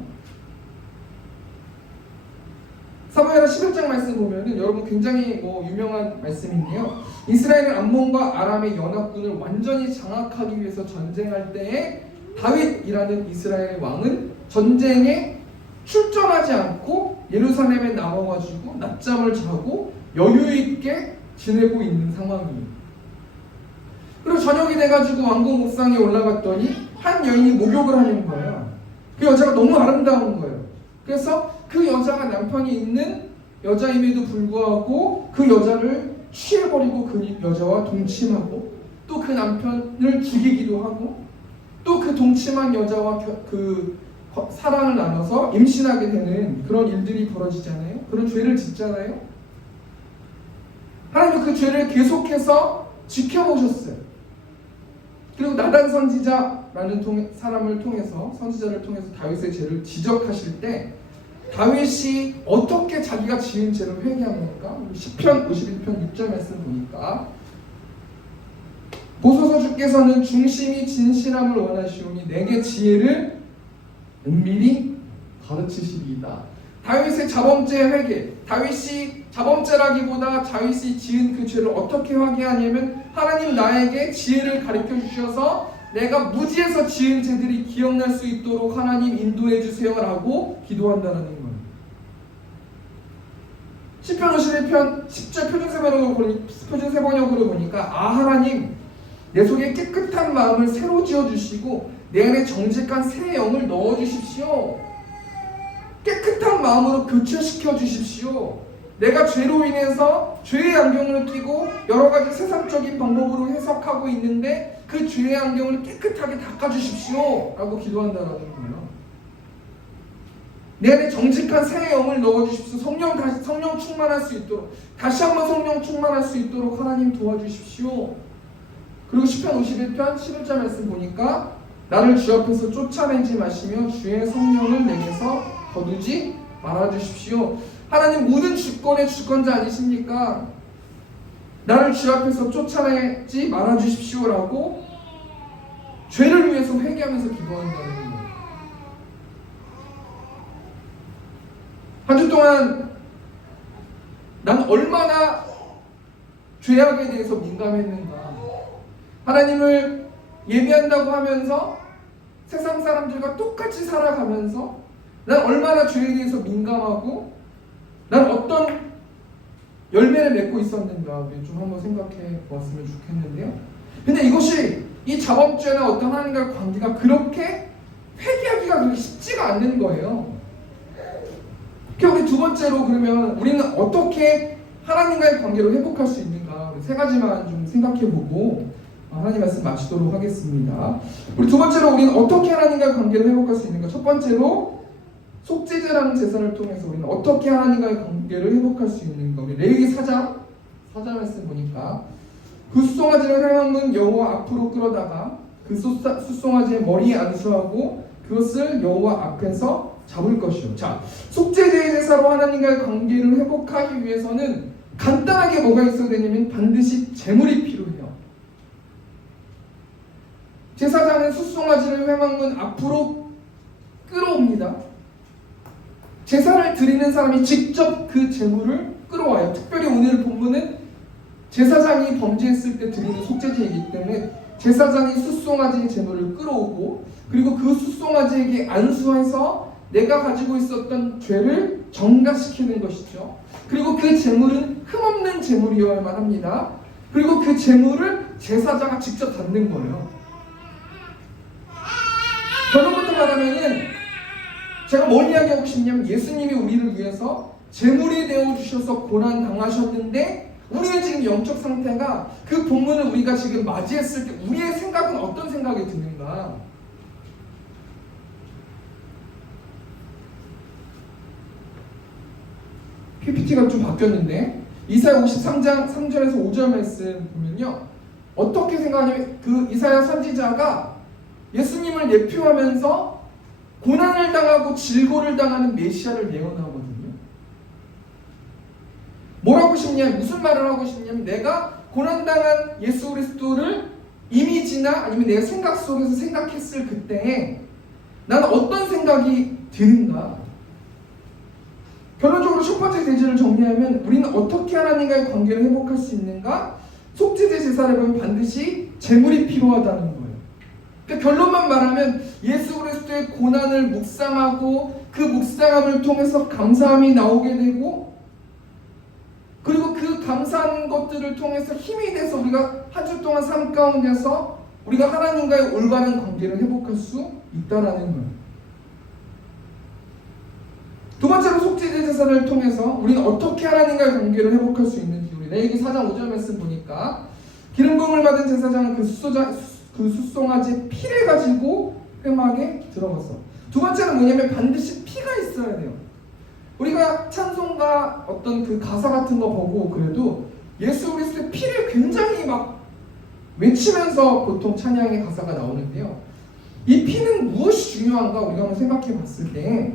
사무엘하 11장 말씀 보면은 여러분 굉장히 유명한 말씀인데요. 이스라엘은 암몬과 아람의 연합군을 완전히 장악하기 위해서 전쟁할 때에 다윗이라는 이스라엘 왕은 전쟁에 출전하지 않고 예루살렘에 남아가지고 낮잠을 자고 여유 있게 지내고 있는 상황이에요. 그리고 저녁이 돼가지고 왕궁 옥상에 올라갔더니 한 여인이 목욕을 하는 거예요. 그 여자가 너무 아름다운 거예요. 그래서 그 여자가 남편이 있는 여자임에도 불구하고 그 여자를 취해버리고 그 여자와 동침하고 또 그 남편을 죽이기도 하고 또 그 동침한 여자와 그 사랑을 나눠서 임신하게 되는 그런 일들이 벌어지잖아요. 그런 죄를 짓잖아요. 하나님은 그 죄를 계속해서 지켜보셨어요. 그리고 나단 선지자라는 사람을 통해서, 선지자를 통해서 다윗의 죄를 지적하실 때 다윗이 어떻게 자기가 지은 죄를 회개합니까? 시편 51편 6절 말씀 보니까 보소서 주께서는 중심이 진실함을 원하시오니 내게 지혜를 은밀히 가르치시리이다. 다윗의 자범죄 회개, 다윗이 자범죄라기보다 다윗이 지은 그 죄를 어떻게 회개하냐면 하나님 나에게 지혜를 가르쳐 주셔서 내가 무지해서 지은 죄들이 기억날 수 있도록 하나님 인도해 주세요라고 기도한다는 거예요. 시편 51편 10절 표준세번역으로 보니까 하나님 내 속에 깨끗한 마음을 새로 지어주시고 내 안에 정직한 새 영을 넣어주십시오. 깨끗한 마음으로 교체시켜 주십시오. 내가 죄로 인해서 죄의 안경을 끼고 여러 가지 세상적인 방법으로 해석하고 있는데 그 죄의 안경을 깨끗하게 닦아주십시오 라고 기도한다는 거예요. 내 안에 정직한 새 영을 넣어주십시오. 성령 충만할 수 있도록, 다시 한번 성령 충만할 수 있도록 하나님 도와주십시오. 그리고 시편 51편 11절 말씀 보니까 나를 주 앞에서 쫓아내지 마시며 주의 성령을 내게서 거두지 말아주십시오. 하나님 모든 주권의 주권자 아니십니까? 나를 주 앞에서 쫓아내지 말아주십시오라고 죄를 위해서 회개하면서 기도한다는 거예요. 한 주 동안 난 얼마나 죄악에 대해서 민감했는가. 하나님을 예배한다고 하면서 세상 사람들과 똑같이 살아가면서 난 얼마나 죄에 대해서 민감하고 난 어떤 열매를 맺고 있었는가 우리 좀 한번 생각해 보았으면 좋겠는데요. 근데 이것이 이 자범죄나 어떤 하나님과의 관계가 그렇게 회개하기가 그렇게 쉽지가 않는 거예요. 우리 두 번째로 그러면 우리는 어떻게 하나님과의 관계를 회복할 수 있는가 세 가지만 좀 생각해보고 하나님 말씀 마치도록 하겠습니다. 우리 두 번째로 우리는 어떻게 하나님과의 관계를 회복할 수 있는가? 첫 번째로 속죄제라는 제사를 통해서 우리는 어떻게 하나님과의 관계를 회복할 수 있는가? 우리 레위기 4장 말씀 보니까 그 수송아지를 회막문 여호와 앞으로 끌어다가 그 수송아지의 머리에 안수하고 그것을 여호와 앞에서 잡을 것이요. 자, 속죄제의 제사로 하나님과의 관계를 회복하기 위해서는 간단하게 뭐가 있어야 되냐면 반드시 제물이 필요해요. 제사장은 숫송아지를 회막문 앞으로 끌어옵니다. 제사를 드리는 사람이 직접 그 제물을 끌어와요. 특별히 오늘 본문은 제사장이 범죄했을 때 드리는 속죄제이기 때문에 제사장이 숫송아지의 제물을 끌어오고 그리고 그 숫송아지에게 안수해서 내가 가지고 있었던 죄를 정가시키는 것이죠. 그리고 그 제물은 흠없는 제물이어야만 합니다. 그리고 그 제물을 제사장이 직접 받는 거예요. 결론부터 말하면은 제가 뭘 이야기하고 싶냐면 예수님이 우리를 위해서 제물이 되어주셔서 고난당하셨는데 우리의 지금 영적 상태가 그 본문을 우리가 지금 맞이했을 때 우리의 생각은 어떤 생각이 드는가? PPT가 좀 바뀌었는데 이사야 53장 3절에서 5절 말씀 보면요 어떻게 생각하냐면 그 이사야 선지자가 예수님을 예표하면서 고난을 당하고 질고를 당하는 메시아를 예언하거든요. 뭐라고 싶냐면 무슨 말을 하고 싶냐면 내가 고난당한 예수 그리스도를 이미지나 아니면 내 생각 속에서 생각했을 그때에 나는 어떤 생각이 드는가? 결론적으로 첫 번째 대지를 정리하면 우리는 어떻게 하나님과의 관계를 회복할 수 있는가? 속죄제 제사를 보면 반드시 제물이 필요하다는 거예요. 그러니까 결론만 말하면 예수 그리스도의 고난을 묵상하고 그 묵상함을 통해서 감사함이 나오게 되고 그리고 그 감사한 것들을 통해서 힘이 돼서 우리가 한 주 동안 삶 가운데서 우리가 하나님과의 올바른 관계를 회복할 수 있다라는 거예요. 두 번째로 속죄제 제사를 통해서 우리는 어떻게 하나님과의 관계를 회복할 수 있는지 우리 레위기 4장 5절 말씀 보니까 기름 부음을 받은 제사장은 그 숫송아지의 피를 가지고 회막에 들어갔어. 두 번째는 뭐냐면 반드시 피가 있어야 돼요. 우리가 찬송가 어떤 그 가사 같은 거 보고 그래도 예수 그리스도의 피를 굉장히 막 외치면서 보통 찬양의 가사가 나오는데요. 이 피는 무엇이 중요한가 우리가 한번 생각해 봤을 때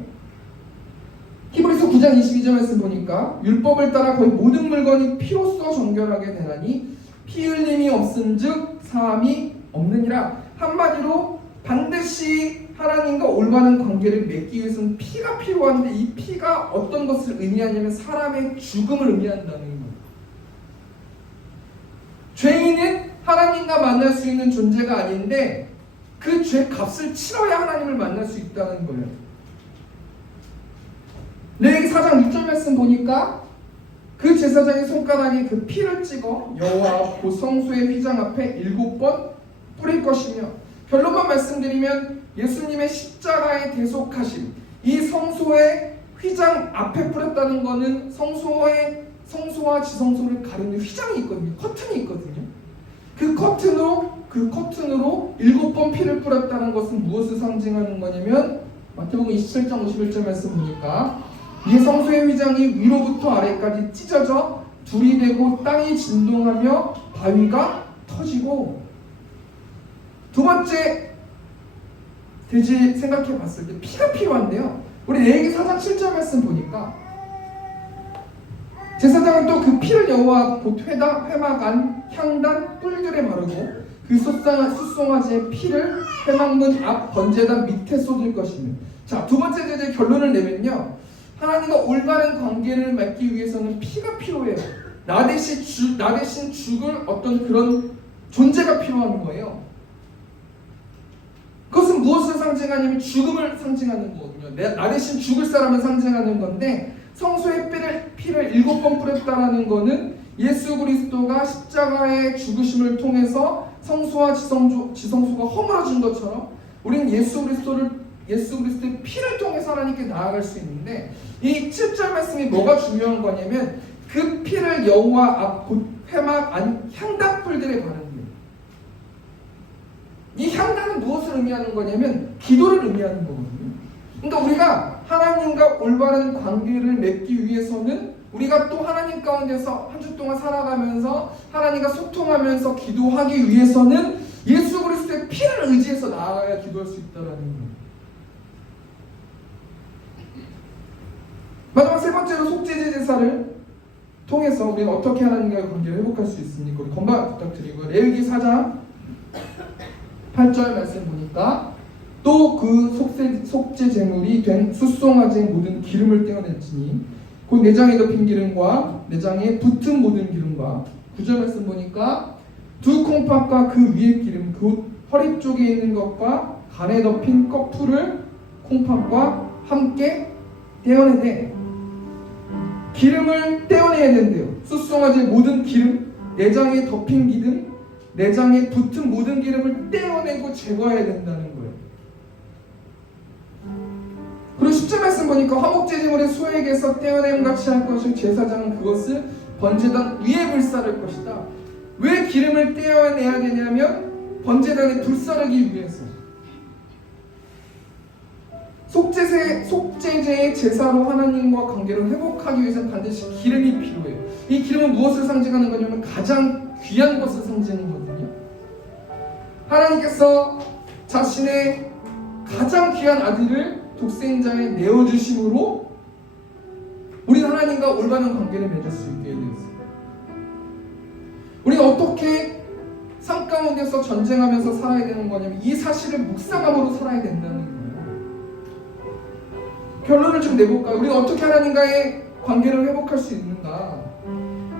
히브리서 9장 22절 말씀 보니까 율법을 따라 거의 모든 물건이 피로써 정결하게 되나니 피 흘림이 없은즉 사함이 없느니라. 한마디로 반드시 하나님과 올바른 관계를 맺기 위해서는 피가 필요한데 이 피가 어떤 것을 의미하냐면 사람의 죽음을 의미한다는 거예요. 죄인은 하나님과 만날 수 있는 존재가 아닌데 그 죄 값을 치러야 하나님을 만날 수 있다는 거예요. 레위기 4장 6절 말씀 보니까 그 제사장의 손가락에 그 피를 찍어 여호와 앞 그 성소의 휘장 앞에 7번 뿌릴 것이며, 결론만 말씀드리면 예수님의 십자가의 대속하심, 이 성소의 휘장 앞에 뿌렸다는 것은 성소와 지성소를 가리는 휘장이 있거든요. 커튼이 있거든요. 그 커튼으로 7번 피를 뿌렸다는 것은 무엇을 상징하는 거냐면 마태복음 27장 51절 말씀 보니까 이 성소의 휘장이 위로부터 아래까지 찢어져 둘이 되고 땅이 진동하며 바위가 터지고, 두 번째 돼지 생각해 봤을 때 피가 필요한데요. 우리 레위기 4장 7절 말씀 보니까 제사장은 또 그 피를 여호와 곧 회막 안 향단 뿔들에 바르고 그 숫송아지의 피를 회막문 앞 번제단 밑에 쏟을 것이며. 자, 두 번째 제재 결론을 내면요, 하나님과 올바른 관계를 맺기 위해서는 피가 필요해요. 나 대신 죽을 어떤 그런 존재가 필요한 거예요. 그것은 무엇을 상징하냐면 죽음을 상징하는 거거든요. 나 대신 죽을 사람을 상징하는 건데, 성소의 피를 7번 뿌렸다라는 것은 예수 그리스도가 십자가의 죽으심을 통해서 성소와 지성소가 허물어진 것처럼 우리는 예수 그리스도의 피를 통해서 하나님께 나아갈 수 있는데, 이 7절 말씀이 뭐가 중요한 거냐면 그 피를 여호와 앞 곧 회막 안 향단불들에 바르는 거예요. 이 향단은 무엇을 의미하는 거냐면 기도를 의미하는 거거든요. 그러니까 우리가 하나님과 올바른 관계를 맺기 위해서는 우리가 또 하나님 가운데서 한 주 동안 살아가면서 하나님과 소통하면서 기도하기 위해서는 예수 그리스도의 피를 의지해서 나아가야 기도할 수 있다는 거예요. 마지막 세 번째로 속죄제 제사를 통해서 우리가 어떻게 하나님과의 관계를 회복할 수 있습니까? 우리 건반 부탁드리고, 레위기 4장 8절 말씀 보니까 또 그 속죄 제물이 된 숫송아지의 모든 기름을 떼어냈으니 곧 내장에 덮인 기름과 내장에 붙은 모든 기름과, 9절 말씀 보니까 두 콩팥과 그 위의 기름 곧 허리 쪽에 있는 것과 간에 덮인 꺼풀을 콩팥과 함께 떼어내되, 기름을 떼어내야 된대요. 숫송아지의 모든 기름, 내장에 덮인 기름, 내장에 붙은 모든 기름을 떼어내고 제거해야 된다는 거예요. 그리고 10절 말씀 보니까 화목제물의 소에게서 떼어냄 같이 할 것이요 제사장은 그것을 번제단 위에 불사를 것이다. 왜 기름을 떼어내야 되냐면 번제단에 불사르기 위해서. 속죄제의 제사로 하나님과 관계를 회복하기 위해서는 반드시 기름이 필요해요. 이 기름은 무엇을 상징하는 거냐면 가장 귀한 것을 상징하거든요. 하나님께서 자신의 가장 귀한 아들을 독생자에 내어주심으로 우리는 하나님과 올바른 관계를 맺을 수 있게 되었어요. 우리는 어떻게 삶 가운데서 전쟁하면서 살아야 되는 거냐면 이 사실을 묵상함으로 살아야 된다는 거예요. 결론을 좀 내볼까요? 우리가 어떻게 하나님과의 관계를 회복할 수 있는가?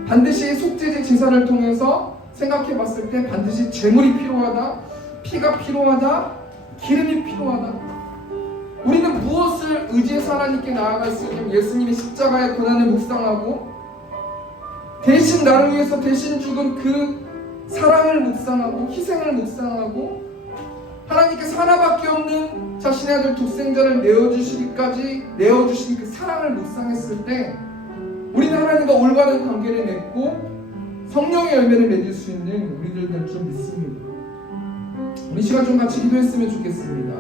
반드시 속죄제 제사를 통해서 생각해 봤을 때 반드시 제물이 필요하다, 피가 필요하다, 기름이 필요하다. 우리는 무엇을 의지해서 하나님께 나아갈 수 있냐면 예수님의 십자가의 고난을 묵상하고 대신 나를 위해서 대신 죽은 그 사랑을 묵상하고 희생을 묵상하고 하나님께서 하나밖에 없는 자신의 아들 독생자를 내어주신 그 사랑을 묵상했을 때 우리는 하나님과 올바른 관계를 맺고 성령의 열매를 맺을 수 있는 우리들 될 줄 믿습니다. 우리 시간 좀 같이 기도했으면 좋겠습니다.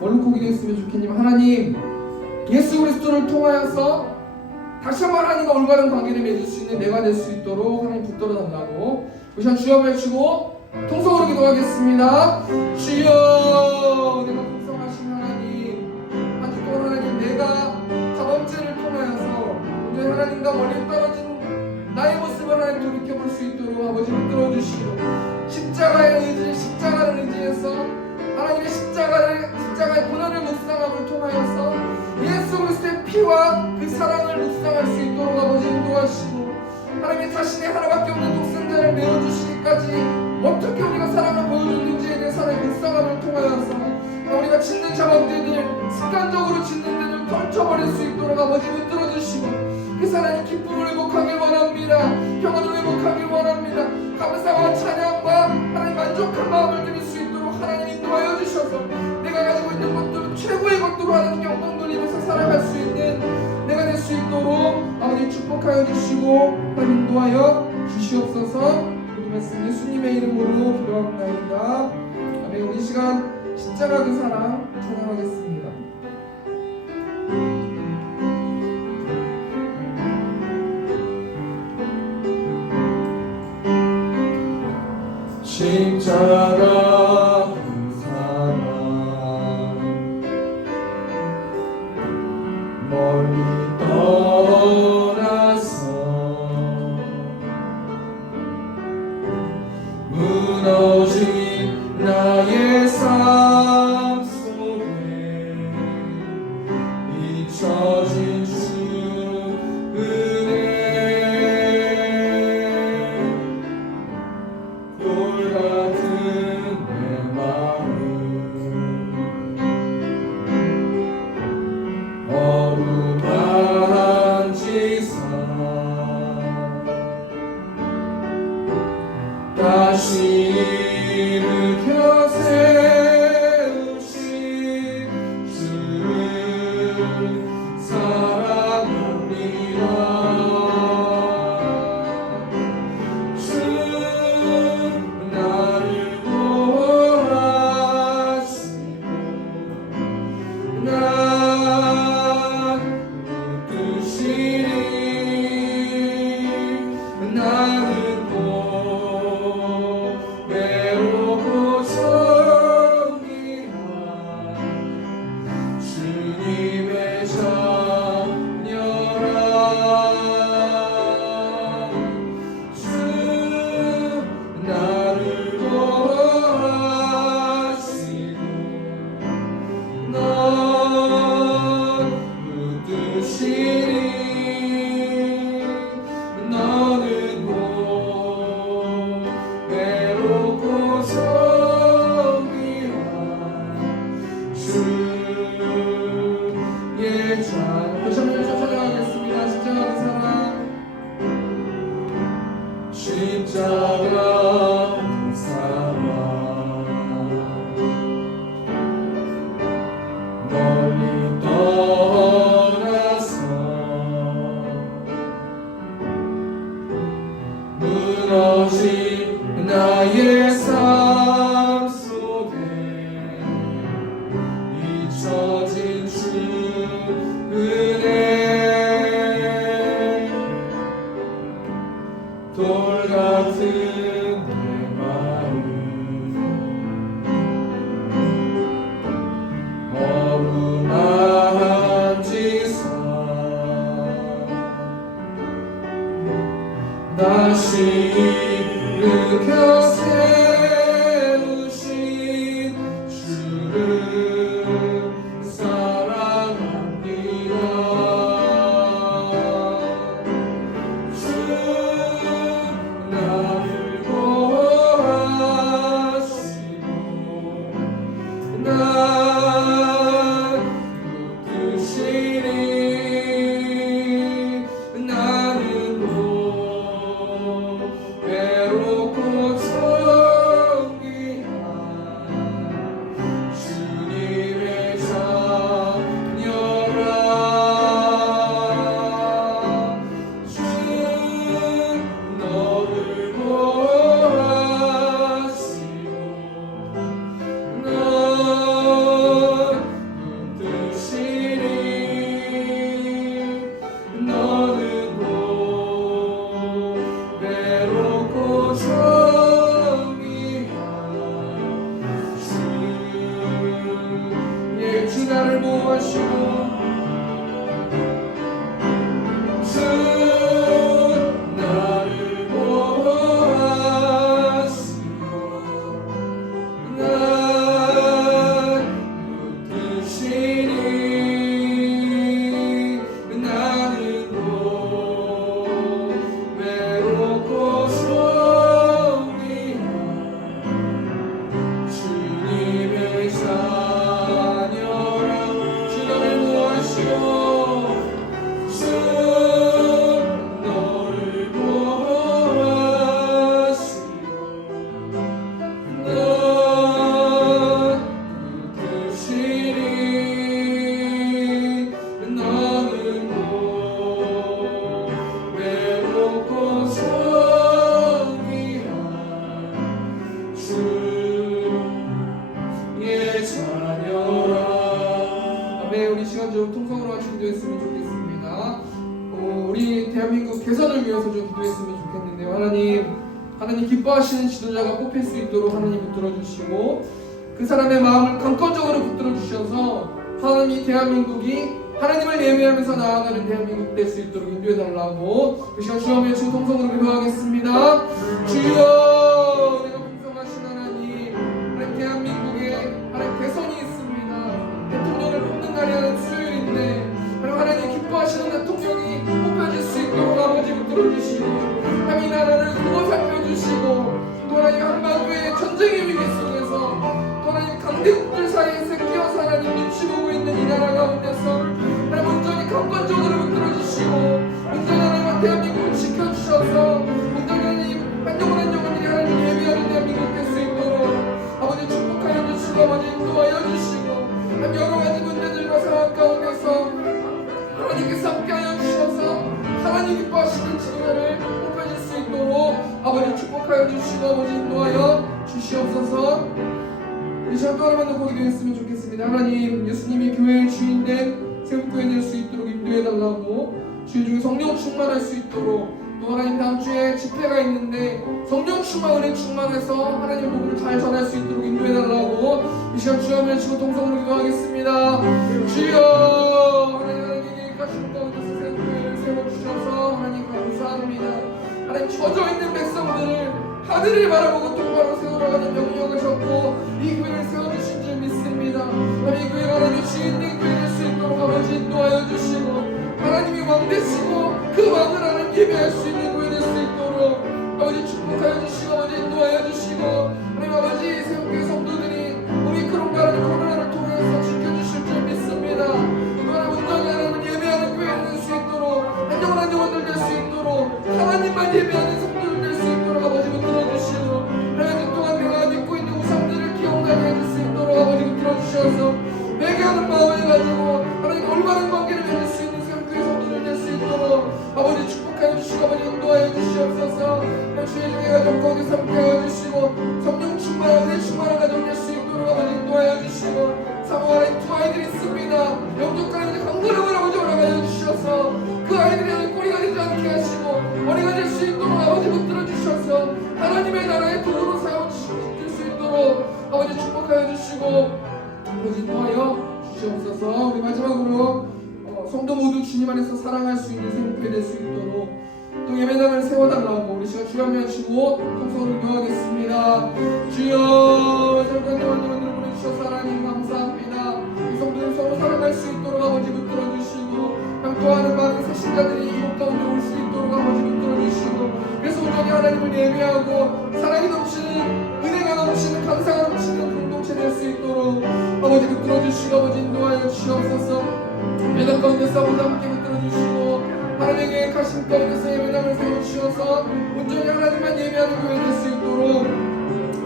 뭘로 기도했으면 좋겠냐면 하나님 예수 그리스도를 통하여서 다시 한번 하나님과 올바른 관계를 맺을 수 있는 내가 될 수 있도록 하나님 붙들어 달라고 우리 시간 주여 외치고 통성으로 기도하겠습니다. 주여 내가 풍성하신 하나님 한 주 동안 하나님 내가 자범죄를 통하여서 오늘 하나님과 멀리 떨어진 나의 모습을 하나님 돌이켜볼 수 있도록 아버지 붙들어 주시고 십자가를 의지해서 하나님의 십자가의 고난을 묵상함을 통하여서 예수 그리스도의 피와 그 사랑을 묵상할 수 있도록 아버지 인도하시고 하나님의 자신의 하나밖에 없는 독생자를 내어주시기까지 어떻게 우리가 사랑을 보여줬는지에 대해서 하나님의 묵상함을 통하여서 우리가 짓는 작업들을 습관적으로 짓는 데를 떨쳐버릴 수 있도록 아버지 붙들어 주시고 그 하나님 기쁨을 회복하길 원합니다. 평안을 회복하길 원합니다. 감사와 찬양과 하나님 만족한 마음을 드릴 수 있도록 하나님 인도하여 주셔서 내가 가지고 있는 것들을 최고의 것들로 하나님께 영광 돌리면서 살아갈 수 있는 내가 될 수 있도록 아버지 축복하여 주시고 하나님 인도하여 주시옵소서. 우리 말씀 예수님의 이름으로 기도합니다. 아멘. 우리 시간 십자가 그 사랑 찬양하겠습니다. 십자가 그 사랑 멀리 떠나서 무너진 나의 삶 속에 잊혀진 주 은혜 돌같은 내 마음 어루만한 지사 다시 일으켜 세우신 주를 사랑합니다. 주 나를 구하시고 난 붙드시니 나는 외롭고 정리한 주님의 자녀라. 주 나를 구하시고 넌 붙드시니 너는 외롭고 정리한 주의 자녀. 다시 한번 찬양하겠습니다. 십자가 그 사랑 십자가 그 사랑 멀리 떠나서 무너진 나의 삶 속에 잊혀진 주 은혜 돌같은 내 마음 어루만한 지사 다시 일으켜 세우신 주를 사랑합니다. 주 나를 구하시고 난 붙드시니 나는 외롭고 기도했으면 좋겠는데요. 하나님 기뻐하시는 지도자가 뽑힐 수 있도록 하나님 붙들어 주시고 그 사람의 마음을 강권적으로 붙들어 주셔서 하나님 이 대한민국이 하나님을 예배하면서 나아가는 대한민국 될 수 있도록 인도해 달라고 그 시간 주여 외치고 통성으로 기도하겠습니다. 주여, 내가 풍성하신 하나님 대한민국에 하나님 대선이 있습니다. 대통령을 뽑는 날이 하는 수요일인데 하나님 기뻐하시는 대통령이 뽑혀질 수 있도록 아버지 붙들어 주시고 하나님 이 나라를 두고 살펴주시고 또 하나님 한반도의 전쟁의 위기 속에서 또 하나님 강대국들 사이에서 끼어서 하나님 눈치 보고 있는 이 나라 가운데서 하나님 온전히 강권적으로 붙들어 주시고 온전히 하나님 대한민국을 지켜주셔서 온전히 하나님 한 영혼 한 영혼들이 하나님 예배하는 대한민국 될 수 있도록 아버지 축복하여 주시고 아버지 인도하여 주시고 하나님 여러 가지 문제들과 상황 가운데서 하나님께서 함께하여 주셔서 하나님 기뻐하시는 지도자를 뽑혀질 수 있도록 아버지 축복하여 주시고 아버지 인도하여 주시옵소서. 이 시간 또 하나만 더 기도했으면 좋겠습니다. 하나님 예수님이 교회의 주인된 세움교회 될 수 있도록 인도해달라고 주일 중에 성령 충만할 수 있도록 또 하나님 다음 주에 집회가 있는데 성령 충만 은혜 충만해서 하나님의 복음을 잘 전할 수 있도록 인도해달라고 이 시간 주여 외치고 동성으로 기도하겠습니다. 주여 하나님에게 가신 가운데서 세움교회를 세워주셔서 하나님 감사합니다. 하나님 젖어있는 백성들을 하늘을 바라보고 똑바로 세우라는 명령을 줬고 이 교회를 세워주신 줄 믿습니다. 하나님 이 교회가 하나님 주인된 교회 될 수 있도록 아버지 인도하여 주시고 하나님이 왕 되시고 그 왕을 하나님 예배할 수 있는 교회 될 수 있도록 아버지 축복하여 주시고 아버지 인도하여 주시고 하나님 아버지 세움교회 성도들이 오미크론과라는 코로나를 통해서 지켜주실 줄 믿습니다. 또 하나님 온전히 하나님 예배하는 교회 될 수 있도록 한 영혼 한 영혼들 될 수 있도록 하나님만 예배하는 성도들 될 수 있도록 아버지 붙들어 주시고 하나님 그동안 내가 믿고 있는 우상들을 기억나게 해줄 수 있도록 아버지 붙들어 주셔서 회개하는 마음을 가지고 하나님 올바른 관계를 맺을 수 있는 세움교회 성도들 될 수 있도록 아버지 축복하여 주시고 아버지 인도하여 주시옵소서. 주의 중에 가족 가운데 함께하여 주시고 성령 충만한 은혜 충만한 가족 될 수 있도록 아버지 인도하여 주시고 사모 안에 두 아이들이 있습니다. 영적 가운데 강건함을 아버지 허락하여 주셔서 그 아이들이 꼬리가 되지 않게 하시고 머리가 될 수 있도록 아버지 붙들어 주셔서 하나님의 나라의 도구로 사용하실 수 있도록 아버지 축복하여 주시고 아버지 인도하여 주시옵소서. 우리 마지막으로 성도 모두 주님 안에서 사랑할 수 있는 생명이 될 수 있도록 또 예배당을 세워달라고 우리 시간 주여 외치고 통성으로 기도하겠습니다. 주여 잠깐 영혼들을 보내주셔서 하나님 감사합니다. 이 성도들 서로 사랑할 수 있도록 아버지 붙들어 주시고 함께하는 많은 새신자들이 이곳 가운데 올 수 있도록 아버지 붙들어 주시고 그래서 온전히 하나님을 예배하고 사랑이 넘치는 은혜가 넘치는 감사가 넘치는 공동체 될 수 있도록 아버지 붙들어 주시고 아버지 인도하여 주시옵소서. 예배당 가운데서 아버지 함께 붙들어 주시고 하나님의 가신 가운데서 예배당을 세워주셔서 온전히 하나님만 예배하는 교회 될 수 있도록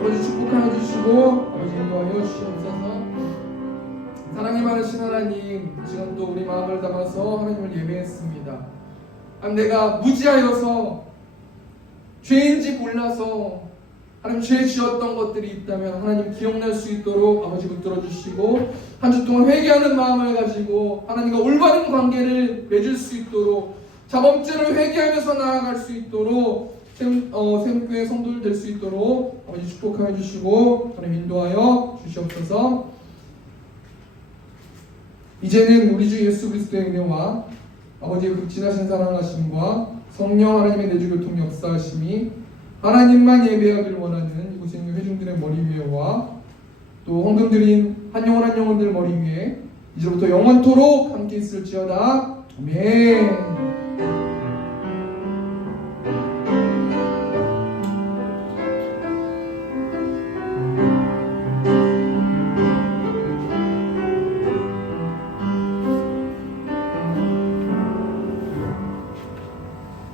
아버지 축복하여 주시고 아버지 인도하여 주시옵소서. 사랑이 많으신 하나님 이 시간 또 우리 마음을 담아서 하나님을 예배했습니다. 내가 무지하여서 죄인지 몰라서 하나님 죄 지었던 것들이 있다면 하나님 기억날 수 있도록 아버지 붙들어 주시고 한 주 동안 회개하는 마음을 가지고 하나님과 올바른 관계를 맺을 수 있도록 자범죄를 회개하면서 나아갈 수 있도록 세움교회 성도들 될 수 있도록 아버지 축복하여 주시고 하나님 인도하여 주시옵소서. 이제는 우리 주 예수 그리스도의 은혜와 아버지의 극진하신 사랑하심과 성령 하나님의 내주교통 역사하심이 하나님만 예배하길 원하는 이곳에 있는 회중들의 머리 위에와 또 헌금드린 한 영혼 한 영혼들 머리 위에 이제부터 영원토록 함께 있을지어다. 아멘.